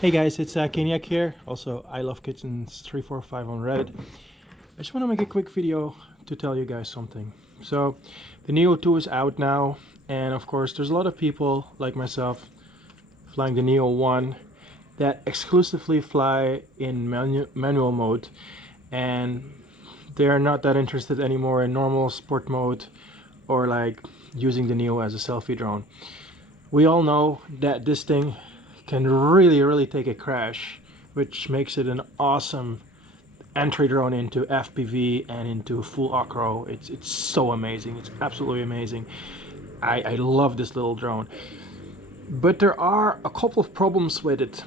Hey guys, it's Kenyak here. Also, I love Kitchens 345 on Reddit. I just want to make a quick video to tell you guys something. So, the Neo 2 is out now, and of course, there's a lot of people like myself flying the Neo 1 that exclusively fly in manual mode, and they are not that interested anymore in normal sport mode or like using the Neo as a selfie drone. We all know that this thing can really take a crash, which makes it an awesome entry drone into FPV and into full acro. It's so amazing. It's absolutely amazing. I love this little drone, but there are a couple of problems with it.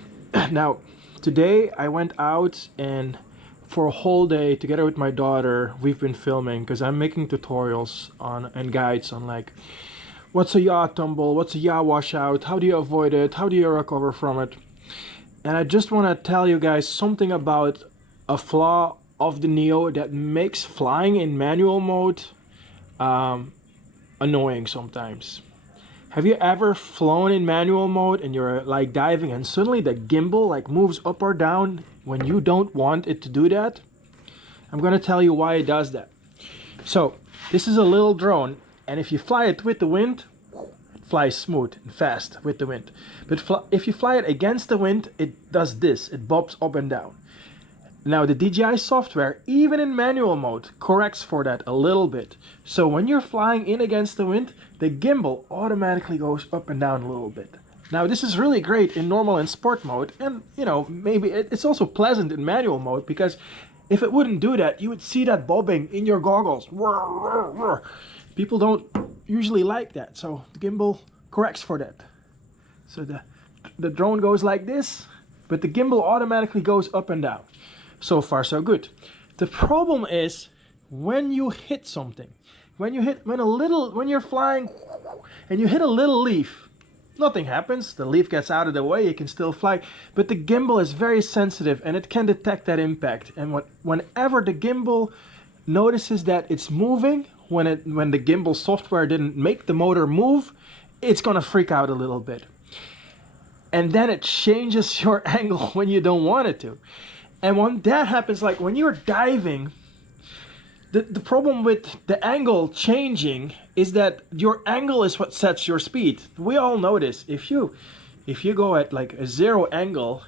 Now today I went out, and for a whole day together with my daughter we've been filming, because I'm making tutorials on and guides on like what's a yaw tumble, what's a yaw washout, how do you avoid it, how do you recover from it. And I just want to tell you guys something about a flaw of the Neo that makes flying in manual mode annoying sometimes. Have you ever flown in manual mode and you're like diving and suddenly the gimbal like moves up or down when you don't want it to do that? I'm gonna tell you why it does that. So this is a little drone, and if you fly it with the wind, it flies smooth and fast with the wind. But if you fly it against the wind, it does this, it bobs up and down. Now the DJI software, even in manual mode, corrects for that a little bit. So when you're flying in against the wind, the gimbal automatically goes up and down a little bit. Now this is really great in normal and sport mode, and you know, maybe it's also pleasant in manual mode, because if it wouldn't do that, you would see that bobbing in your goggles. People don't usually like that, so the gimbal corrects for that. So the drone goes like this, but the gimbal automatically goes up and down. So far so good. The problem is when you hit something. When you're flying and you hit a little leaf, nothing happens. The leaf gets out of the way, you can still fly, but the gimbal is very sensitive and it can detect that impact. And whenever the gimbal notices that it's moving, when the gimbal software didn't make the motor move, it's gonna freak out a little bit. And then it changes your angle when you don't want it to. And when that happens, like when you're diving, the problem with the angle changing is that your angle is what sets your speed. We all know this. If you go at like a zero angle,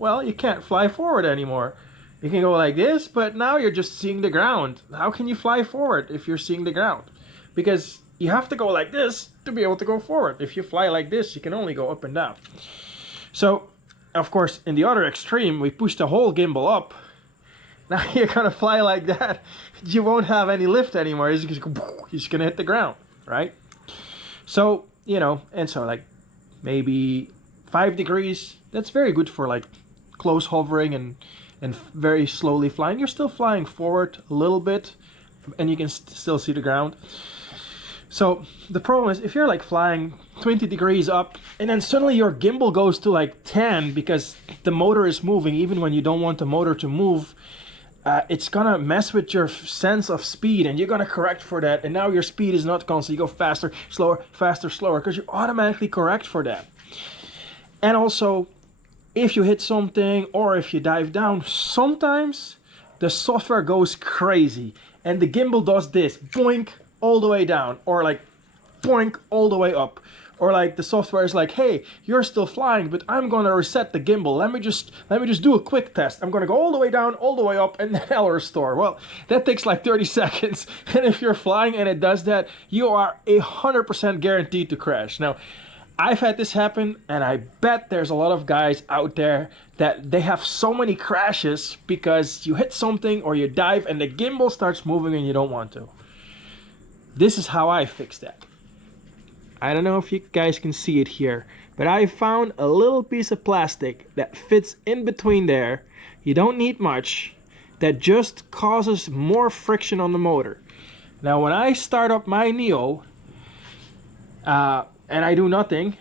well, you can't fly forward anymore. You can go like this, but now you're just seeing the ground. How can you fly forward if you're seeing the ground? Because you have to go like this to be able to go forward. If you fly like this, you can only go up and down. So, of course, in the other extreme, we push the whole gimbal up. Now you're gonna fly like that. You won't have any lift anymore. You're just gonna hit the ground, right? So, you know, and so like maybe 5 degrees, that's very good for like close hovering and very slowly flying. You're still flying forward a little bit and you can still see the ground. So the problem is if you're like flying 20 degrees up and then suddenly your gimbal goes to like 10 because the motor is moving even when you don't want the motor to move, it's gonna mess with your sense of speed, and you're gonna correct for that, and now your speed is not constant. You go faster, slower, faster, slower, because you automatically correct for that. And also, if you hit something or if you dive down, sometimes the software goes crazy and the gimbal does this, boink, all the way down, or like boink, all the way up. Or like the software is like, hey, you're still flying, but I'm gonna reset the gimbal. Let me just do a quick test. I'm gonna go all the way down, all the way up, and then I'll restore. Well, that takes like 30 seconds. And if you're flying and it does that, you are 100% guaranteed to crash. Now, I've had this happen, and I bet there's a lot of guys out there that they have so many crashes because you hit something or you dive and the gimbal starts moving and you don't want to. This is how I fix that. I don't know if you guys can see it here, but I found a little piece of plastic that fits in between there. You don't need much. That just causes more friction on the motor. Now when I start up my Neo and I do nothing,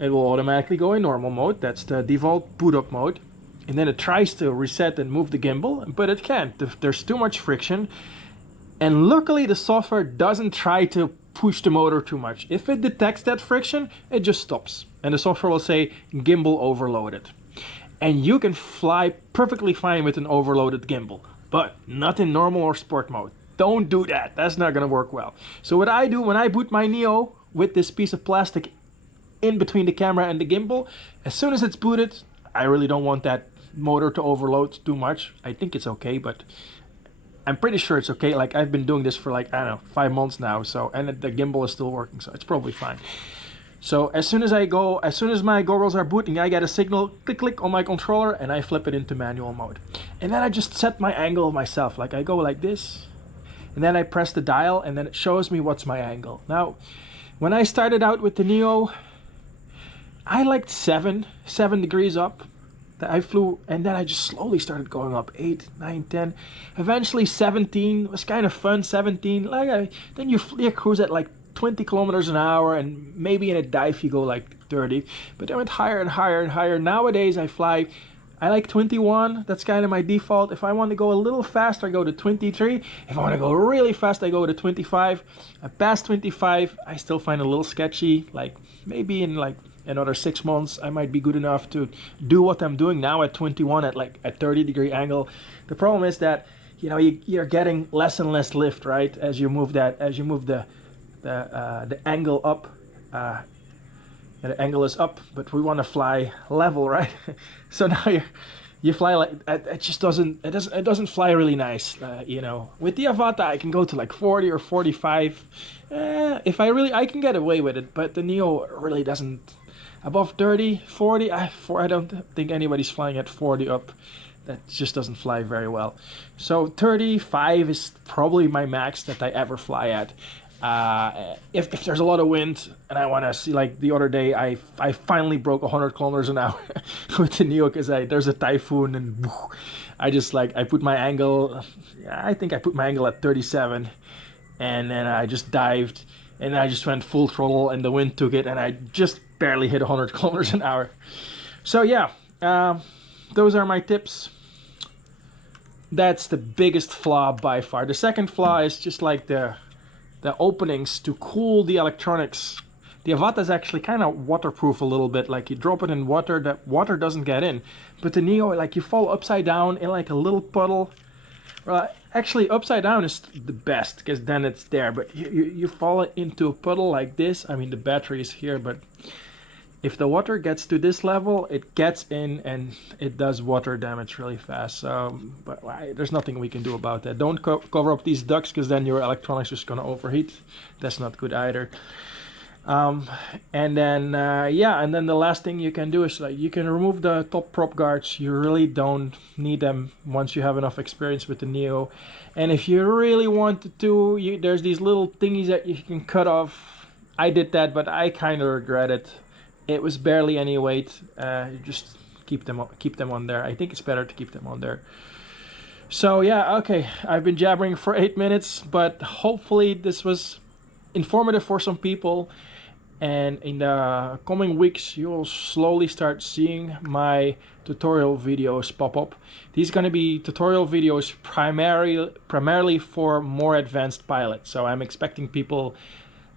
it will automatically go in normal mode. That's the default boot up mode. And then it tries to reset and move the gimbal, but it can't. There's too much friction. And luckily the software doesn't try to push the motor too much. If it detects that friction, it just stops. And the software will say gimbal overloaded. and you can fly perfectly fine with an overloaded gimbal, but not in normal or sport mode. Don't do that. That's not gonna work well. So what I do when I boot my Neo with this piece of plastic in between the camera and the gimbal, as soon as it's booted, I really don't want that motor to overload too much. I think it's okay, but I'm pretty sure it's okay. Like, I've been doing this for like, I don't know, 5 months now. So, and the gimbal is still working, so it's probably fine. So as soon as my goggles are booting, I get a signal, click, click on my controller, and I flip it into manual mode. And then I just set my angle myself. Like, I go like this, and then I press the dial, and then it shows me what's my angle. Now, when I started out with the Neo, I liked 7 degrees up that I flew, and then I just slowly started going up 8, 9, 10. Eventually 17 was kind of fun. 17, like then you cruise at like 20 kilometers an hour, and maybe in a dive you go like 30, but I went higher and higher and higher. Nowadays I like 21. That's kind of my default. If I want to go a little faster, I go to 23. If I want to go really fast, I go to 25. Past 25 I still find a little sketchy. Like, maybe in like another 6 months I might be good enough to do what I'm doing now at 21 at like a 30-degree angle. The problem is that, you know, you're getting less and less lift, right, as you move the angle up. The angle is up, but we want to fly level, right? So now you fly like it just doesn't fly really nice. You know, with the Avata I can go to like 40 or 45. If I can get away with it, but the Neo really doesn't. Above 30, 40, I don't think anybody's flying at 40 up. That just doesn't fly very well. So 35 is probably my max that I ever fly at. If there's a lot of wind and I want to see, like the other day, I finally broke 100 kilometers an hour with the Neo because there's a typhoon, and I put my angle, I think I put my angle at 37, and then I just dived and I just went full throttle and the wind took it and I just barely hit 100 kilometers an hour. So yeah, those are my tips. That's the biggest flaw by far. The second flaw is just like the openings to cool the electronics. The Avata is actually kind of waterproof a little bit. Like, you drop it in water, that water doesn't get in. But the Neo, like, you fall upside down in like a little puddle. Well, actually upside down is the best because then it's there. But you fall into a puddle like this. I mean, the battery is here, but if the water gets to this level, it gets in and it does water damage really fast. So, but there's nothing we can do about that. Don't cover up these ducts because then your electronics is going to overheat. That's not good either. And then the last thing you can do is, like, you can remove the top prop guards. You really don't need them once you have enough experience with the Neo. And if you really wanted to, there's these little thingies that you can cut off. I did that, but I kind of regret it. It was barely any weight. Just keep them on there. I think it's better to keep them on there. So yeah, okay, I've been jabbering for 8 minutes, but hopefully this was informative for some people. And in the coming weeks, you'll slowly start seeing my tutorial videos pop up. These are going to be tutorial videos primarily for more advanced pilots. So I'm expecting people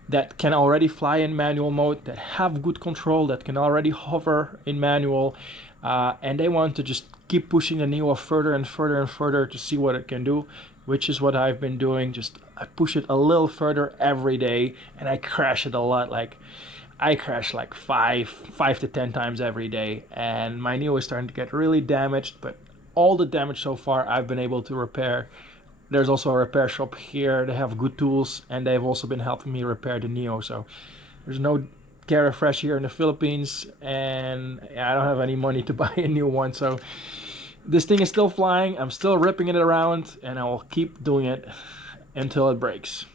that can already fly in manual mode, that have good control, that can already hover in manual, and they want to just keep pushing the Neo further and further and further to see what it can do, which is what I've been doing. Just I push it a little further every day, and I crash it a lot. Like, I crash like 5 to 10 times every day, and my Neo is starting to get really damaged, but all the damage so far I've been able to repair. There's also a repair shop here. They have good tools, and they've also been helping me repair the Neo. So there's no Carefresh here in the Philippines, and I don't have any money to buy a new one. So this thing is still flying. I'm still ripping it around, and I will keep doing it until it breaks.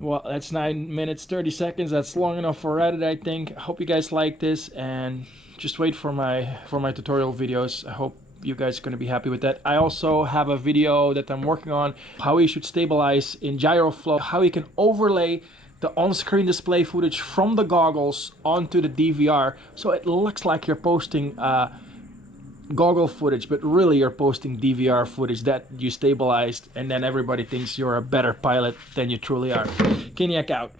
Well, that's 9 minutes 30 seconds. That's long enough for Reddit, I think. I hope you guys like this, and just wait for my tutorial videos. I hope you guys are going to be happy with that. I also have a video that I'm working on how you should stabilize in GyroFlow, how you can overlay the on-screen display footage from the goggles onto the DVR so it looks like you're posting goggle footage, but really you're posting DVR footage that you stabilized, and then everybody thinks you're a better pilot than you truly are. Keniak out.